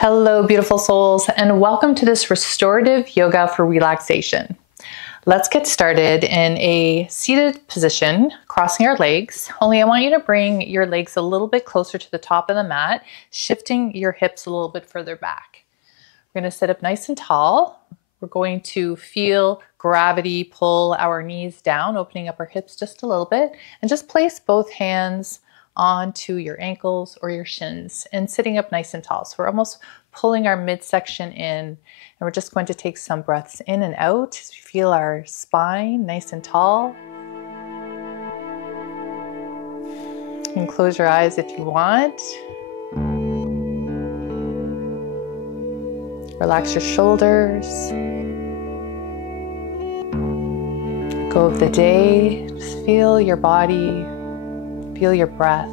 Hello, beautiful souls, and welcome to this restorative yoga for relaxation. Let's get started in a seated position, crossing our legs. Only I want you to bring your legs a little bit closer to the top of the mat, shifting your hips a little bit further back. We're going to sit up nice and tall. We're going to feel gravity pull our knees down, opening up our hips just a little bit, and just place both hands onto your ankles or your shins and sitting up nice and tall. So we're almost pulling our midsection in, and we're just going to take some breaths in and out as we feel our spine nice and tall. You can close your eyes if you want. Relax your shoulders. Go of the day, just feel your body. Feel your breath.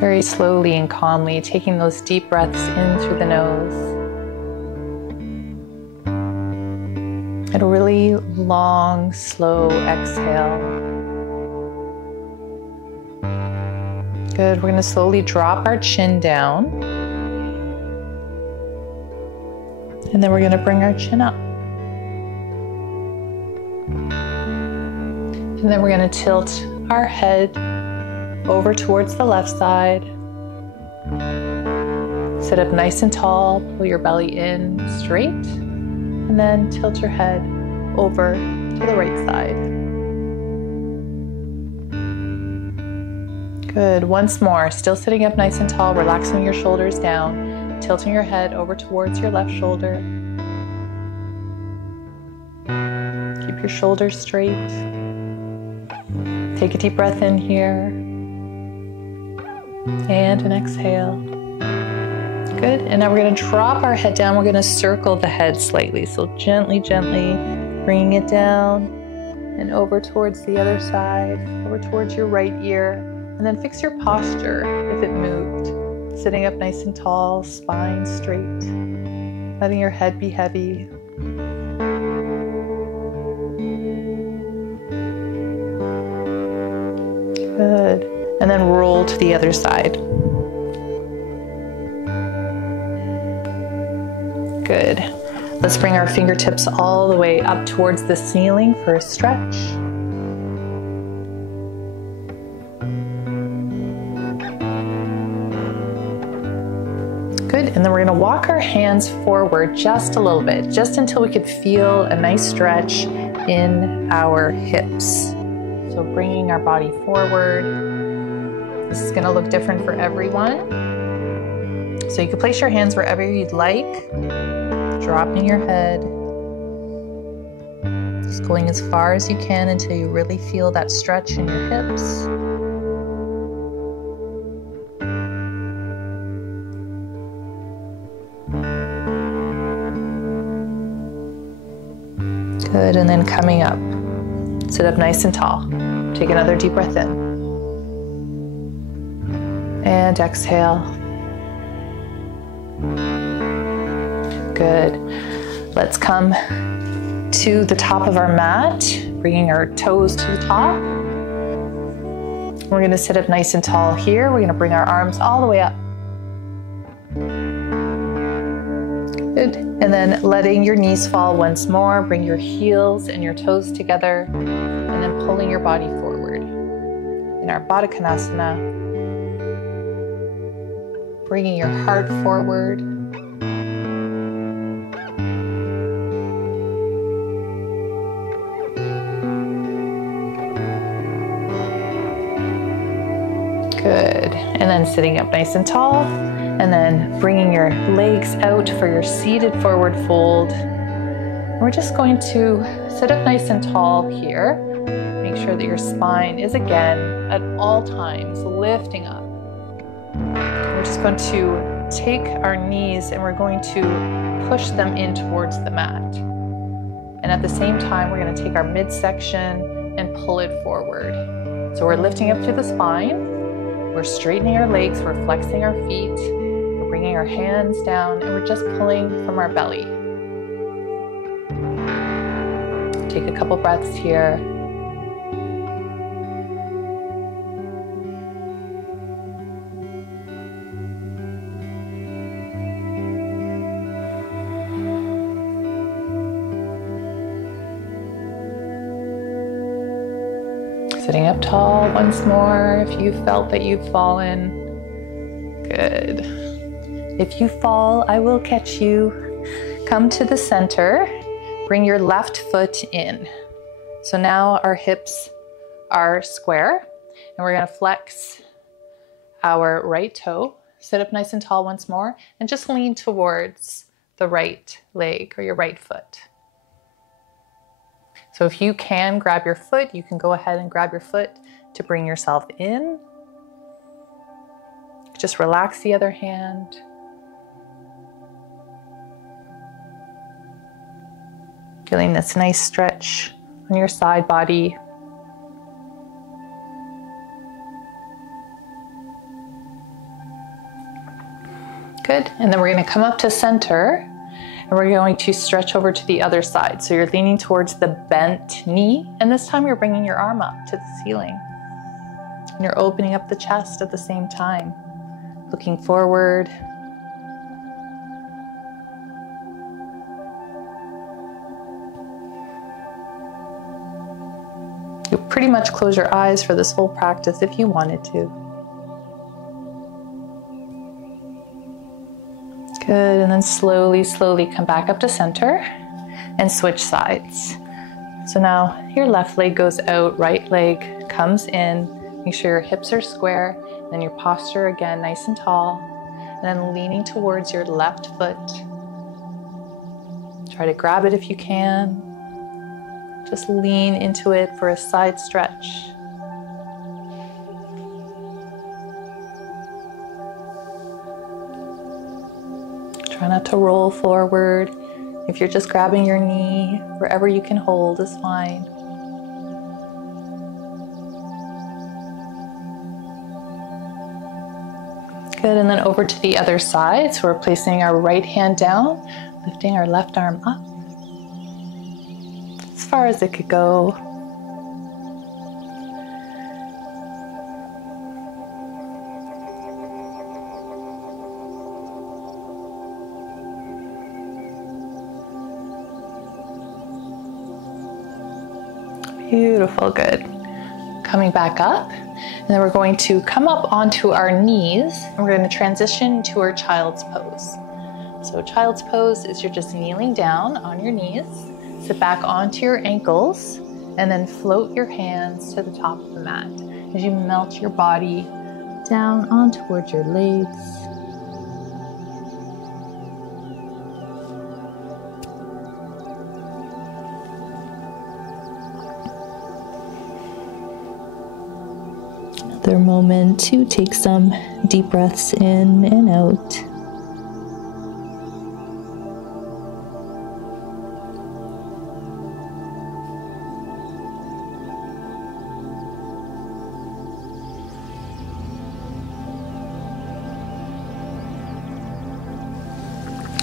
Very slowly and calmly, taking those deep breaths in through the nose. And a really long, slow exhale. Good. We're going to slowly drop our chin down. And then we're going to bring our chin up. And then we're going to tilt our head over towards the left side. Sit up nice and tall, pull your belly in straight, and then tilt your head over to the right side. Good. Once more, still sitting up nice and tall, relaxing your shoulders down, tilting your head over towards your left shoulder. Keep your shoulders straight. Take a deep breath in here, and an exhale. Good, and now we're going to drop our head down. We're going to circle the head slightly, so gently, gently bringing it down and over towards the other side, over towards your right ear, and then fix your posture if it moved. Sitting up nice and tall, spine straight, letting your head be heavy. Good. And then roll to the other side. Good. Let's bring our fingertips all the way up towards the ceiling for a stretch. Good. And then we're going to walk our hands forward just a little bit, just until we could feel a nice stretch in our hips. So bringing our body forward. This is going to look different for everyone. So you can place your hands wherever you'd like, dropping your head. Just going as far as you can until you really feel that stretch in your hips. Good, and then coming up. Sit up nice and tall. Take another deep breath in. And exhale. Good. Let's come to the top of our mat, bringing our toes to the top. We're going to sit up nice and tall here. We're going to bring our arms all the way up. Good. And then letting your knees fall once more. Bring your heels and your toes together, and then pulling your body forward. In our Baddha Konasana, bringing your heart forward. Good. And then sitting up nice and tall, and then bringing your legs out for your seated forward fold. We're just going to sit up nice and tall here. Make sure that your spine is again at all times lifting up. We're just going to take our knees and we're going to push them in towards the mat. And at the same time, we're going to take our midsection and pull it forward. So we're lifting up through the spine. We're straightening our legs. We're flexing our feet. We're bringing our hands down, and we're just pulling from our belly. Take a couple breaths here. Sitting up tall once more if you felt that you've fallen. Good. If you fall, I will catch you. Come to the center. Bring your left foot in. So now our hips are square, and we're going to flex our right toe. Sit up nice and tall once more, and just lean towards the right leg or your right foot. So if you can grab your foot, you can go ahead and grab your foot to bring yourself in. Just relax the other hand. Feeling this nice stretch on your side body. Good, and then we're going to come up to center, and we're going to stretch over to the other side. So you're leaning towards the bent knee, and this time you're bringing your arm up to the ceiling. And you're opening up the chest at the same time, looking forward. You pretty much close your eyes for this whole practice if you wanted to. Good, and then slowly, slowly come back up to center and switch sides. So now your left leg goes out, right leg comes in. Make sure your hips are square, and then your posture again, nice and tall, and then leaning towards your left foot. Try to grab it if you can. Just lean into it for a side stretch. Try not to roll forward. If you're just grabbing your knee, wherever you can hold is fine. Good, and then over to the other side. So we're placing our right hand down, lifting our left arm up as far as it could go. Beautiful, good. Coming back up, and then we're going to come up onto our knees, and we're going to transition to our child's pose. So child's pose is you're just kneeling down on your knees, sit back onto your ankles, and then float your hands to the top of the mat as you melt your body down on towards your legs. Another moment to take some deep breaths in and out.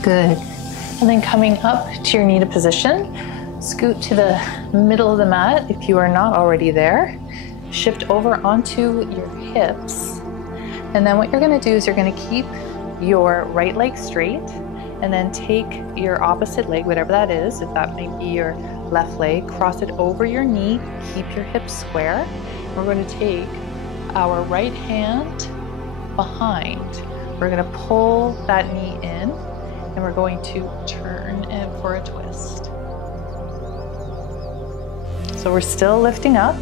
Good. And then coming up to your knee position, scoot to the middle of the mat if you are not already there. Shift over onto your hips. And then what you're going to do is you're going to keep your right leg straight, and then take your opposite leg, whatever that is, if that might be your left leg, cross it over your knee, keep your hips square. We're going to take our right hand behind. We're going to pull that knee in, and we're going to turn it for a twist. So we're still lifting up.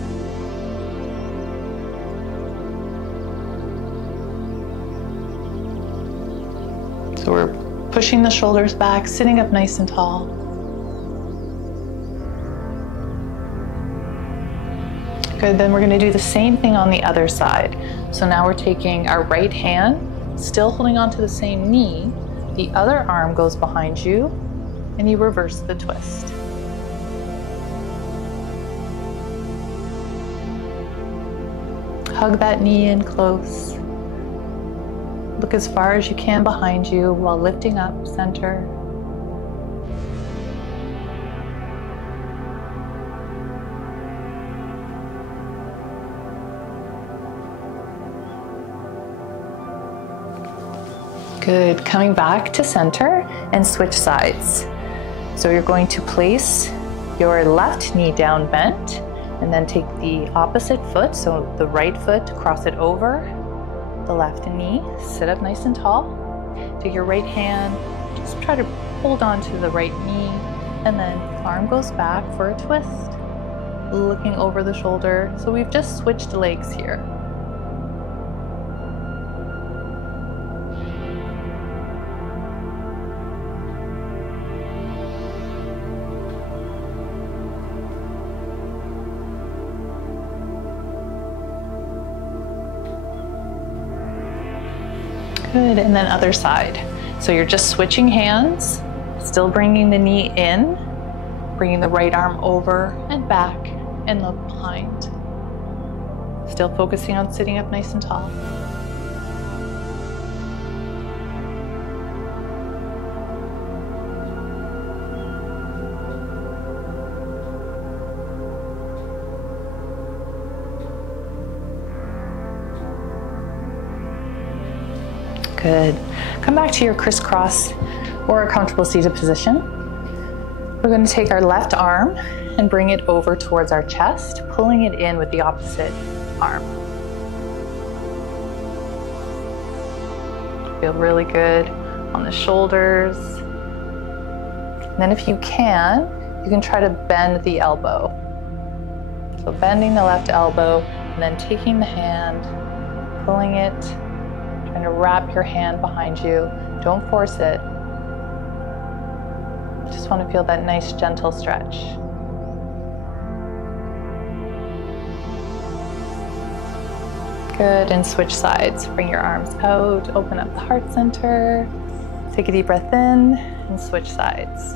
So we're pushing the shoulders back, sitting up nice and tall. Good, then we're going to do the same thing on the other side. So now we're taking our right hand, still holding onto the same knee, the other arm goes behind you, and you reverse the twist. Hug that knee in close. Look as far as you can behind you while lifting up center. Good, coming back to center and switch sides. So you're going to place your left knee down bent, And then take the opposite foot, so the right foot, cross it over the left knee, sit up nice and tall. Take your right hand, just try to hold on to the right knee, and then arm goes back for a twist, looking over the shoulder. So we've just switched legs here. Good, and then other side. So you're just switching hands, still bringing the knee in, bringing the right arm over and back and look behind. Still focusing on sitting up nice and tall. Good. Come back to your crisscross or a comfortable seated position. We're going to take our left arm and bring it over towards our chest, pulling it in with the opposite arm. Feel really good on the shoulders. And then if you can try to bend the elbow. So bending the left elbow and then taking the hand, pulling it, trying to wrap your hand behind you. Don't force it. Just want to feel that nice gentle stretch. Good, and switch sides. Bring your arms out, open up the heart center. Take a deep breath in and switch sides.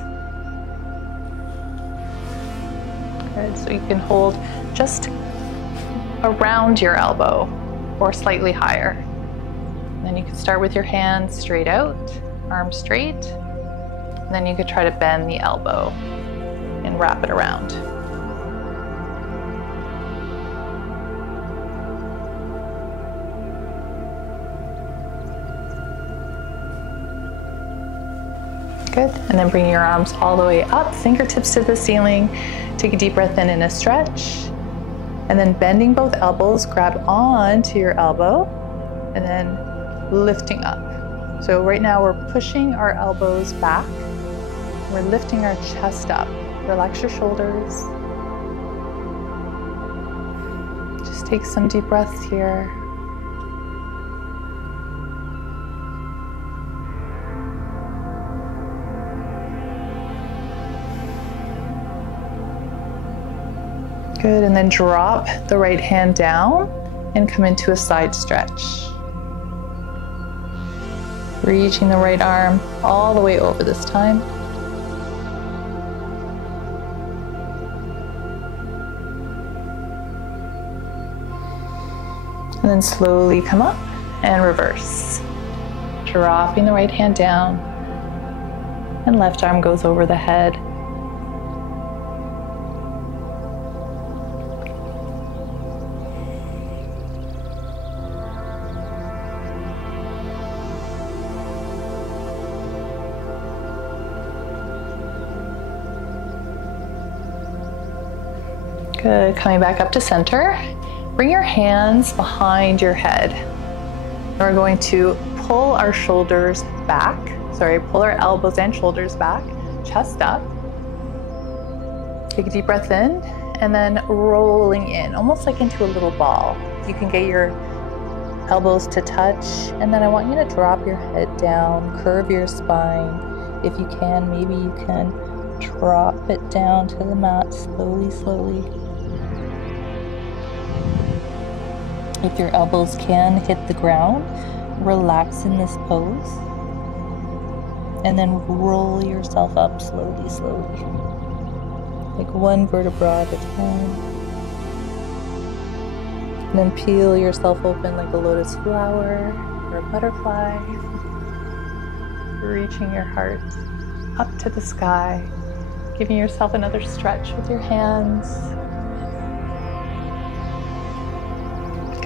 Good, so you can hold just around your elbow or slightly higher. And then you can start with your hands straight out, arms straight. And then you could try to bend the elbow and wrap it around. Good, and then bring your arms all the way up, fingertips to the ceiling. Take a deep breath in and a stretch. And then bending both elbows, grab onto your elbow, and then lifting up. So right now we're pushing our elbows back. We're lifting our chest up. Relax your shoulders. Just take some deep breaths here. Good, and then drop the right hand down and come into a side stretch. Reaching the right arm all the way over this time. And then slowly come up and reverse. Dropping the right hand down and left arm goes over the head. Good, coming back up to center. Bring your hands behind your head. And we're going to pull our shoulders back. Pull our elbows and shoulders back, chest up. Take a deep breath in, and then rolling in, almost like into a little ball. You can get your elbows to touch, and then I want you to drop your head down, curve your spine. If you can, maybe you can drop it down to the mat slowly, slowly. If your elbows can hit the ground, relax in this pose. And then roll yourself up slowly, slowly. Like one vertebra at a time. And then peel yourself open like a lotus flower or a butterfly. Reaching your heart up to the sky. Giving yourself another stretch with your hands.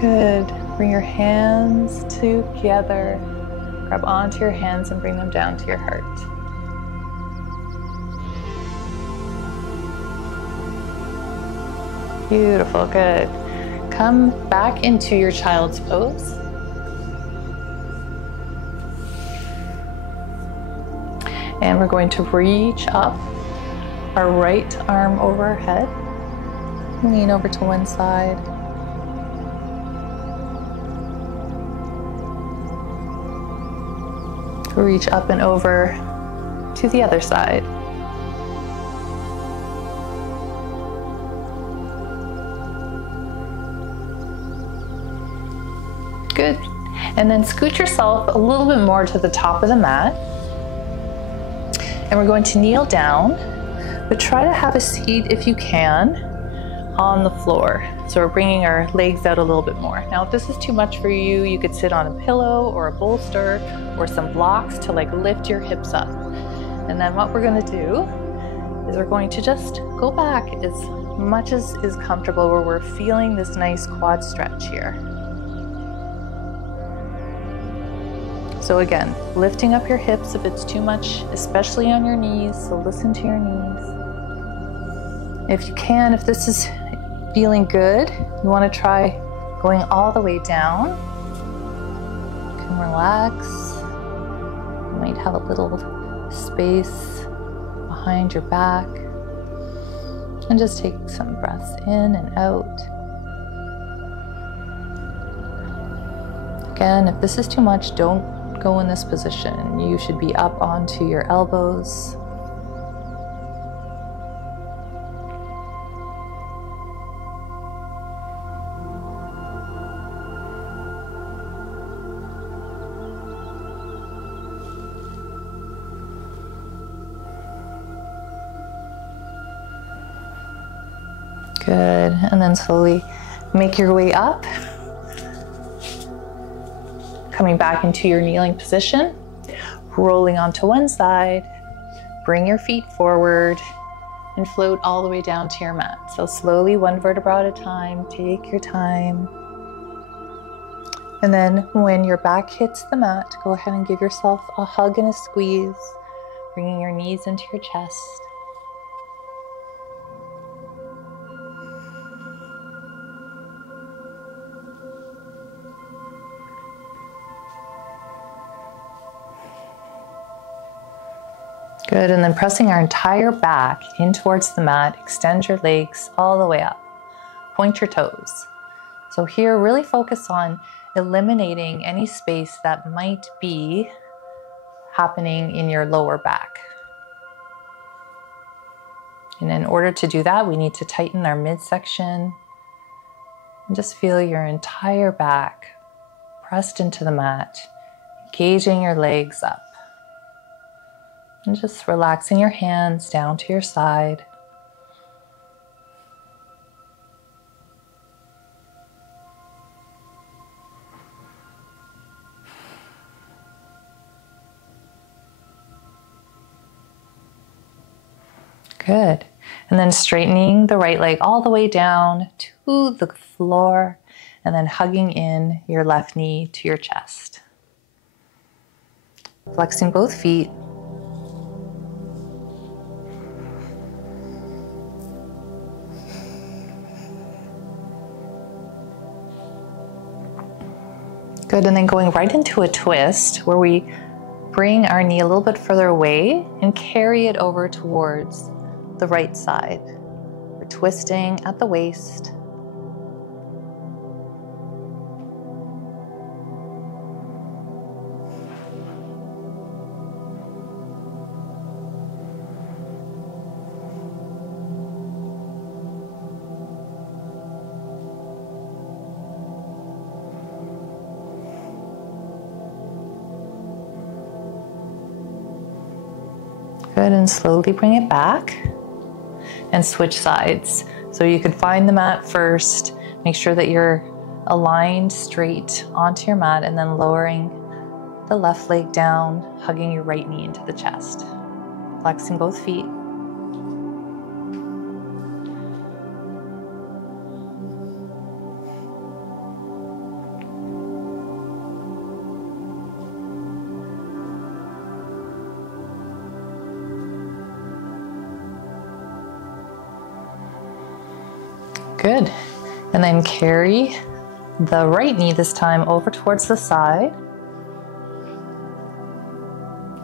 Good. Bring your hands together. Grab onto your hands and bring them down to your heart. Beautiful, good. Come back into your child's pose. And we're going to reach up our right arm over our head. Lean over to one side. Reach up and over to the other side. Good. And then scoot yourself a little bit more to the top of the mat. And we're going to kneel down, but try to have a seat if you can on the floor. So we're bringing our legs out a little bit more. Now, if this is too much for you, you could sit on a pillow or a bolster or some blocks to like lift your hips up. And then what we're going to do is we're going to just go back as much as is comfortable, where we're feeling this nice quad stretch here. So again, lifting up your hips if it's too much, especially on your knees, so listen to your knees. If you can, if this is feeling good, you want to try going all the way down. You can relax. You might have a little space behind your back. And just take some breaths in and out. Again, if this is too much, don't go in this position. You should be up onto your elbows. Good, and then slowly make your way up. Coming back into your kneeling position, rolling onto one side, bring your feet forward and float all the way down to your mat. So slowly, one vertebra at a time, take your time. And then when your back hits the mat, go ahead and give yourself a hug and a squeeze, bringing your knees into your chest. Good, and then pressing our entire back in towards the mat, extend your legs all the way up. Point your toes. So here, really focus on eliminating any space that might be happening in your lower back. And in order to do that, we need to tighten our midsection and just feel your entire back pressed into the mat, engaging your legs up. And just relaxing your hands down to your side. Good. And then straightening the right leg all the way down to the floor, and then hugging in your left knee to your chest. Flexing both feet. Good, and then going right into a twist where we bring our knee a little bit further away and carry it over towards the right side. We're twisting at the waist. Good, and slowly bring it back and switch sides. So you could find the mat first, make sure that you're aligned straight onto your mat, and then lowering the left leg down, hugging your right knee into the chest. Flexing both feet. Good. And then carry the right knee this time over towards the side.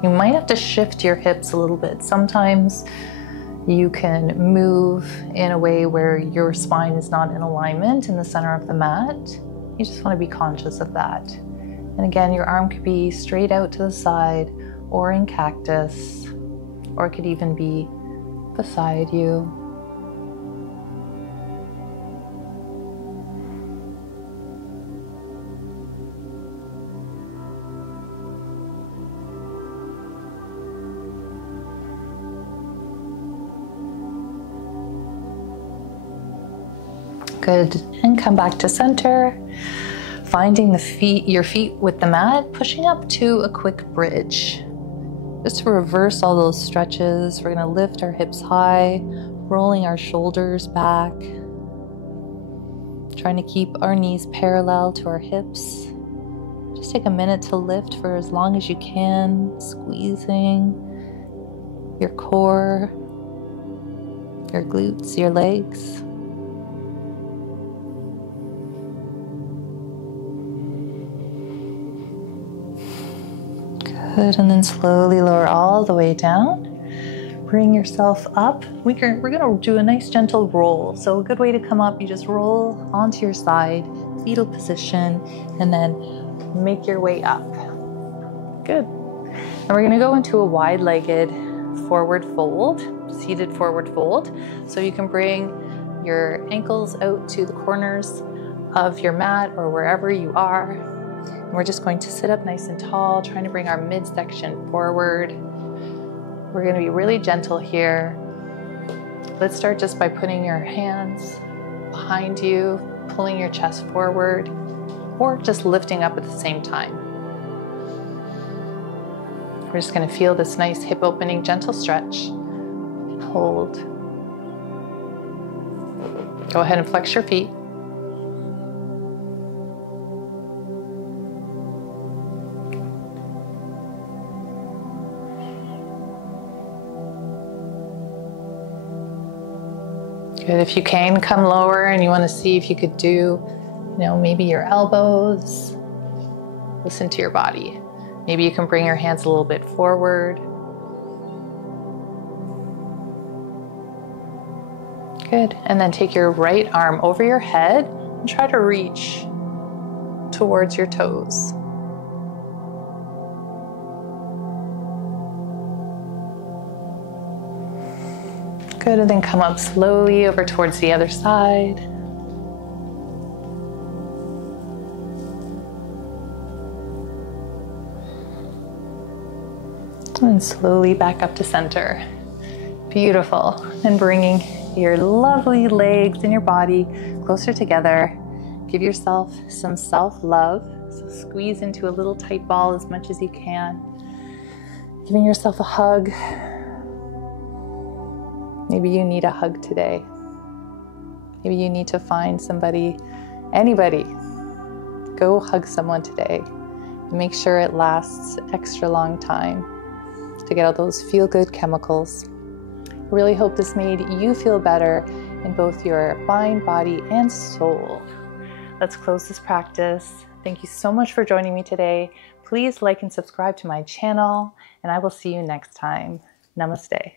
You might have to shift your hips a little bit. Sometimes you can move in a way where your spine is not in alignment in the center of the mat. You just want to be conscious of that. And again, your arm could be straight out to the side or in cactus, or it could even be beside you. Good, and come back to center, finding your feet with the mat, pushing up to a quick bridge. Just to reverse all those stretches, we're gonna lift our hips high, rolling our shoulders back, trying to keep our knees parallel to our hips. Just take a minute to lift for as long as you can, squeezing your core, your glutes, your legs. Good, and then slowly lower all the way down. Bring yourself up. We're gonna do a nice gentle roll. So a good way to come up, you just roll onto your side, fetal position, and then make your way up. Good. And we're gonna go into a wide-legged forward fold, seated forward fold. So you can bring your ankles out to the corners of your mat or wherever you are. And we're just going to sit up nice and tall, trying to bring our midsection forward. We're going to be really gentle here. Let's start just by putting your hands behind you, pulling your chest forward, or just lifting up at the same time. We're just going to feel this nice hip opening, gentle stretch. Hold. Go ahead and flex your feet. Good. If you can, come lower and you want to see if you could do, maybe your elbows. Listen to your body. Maybe you can bring your hands a little bit forward. Good. And then take your right arm over your head and try to reach towards your toes. Good, and then come up slowly over towards the other side. And slowly back up to center. Beautiful. And bringing your lovely legs and your body closer together. Give yourself some self-love. So squeeze into a little tight ball as much as you can. Giving yourself a hug. Maybe you need a hug today. Maybe you need to find somebody, anybody. Go hug someone today. Make sure it lasts extra long time to get all those feel-good chemicals. I really hope this made you feel better in both your mind, body, and soul. Let's close this practice. Thank you so much for joining me today. Please like and subscribe to my channel, and I will see you next time. Namaste.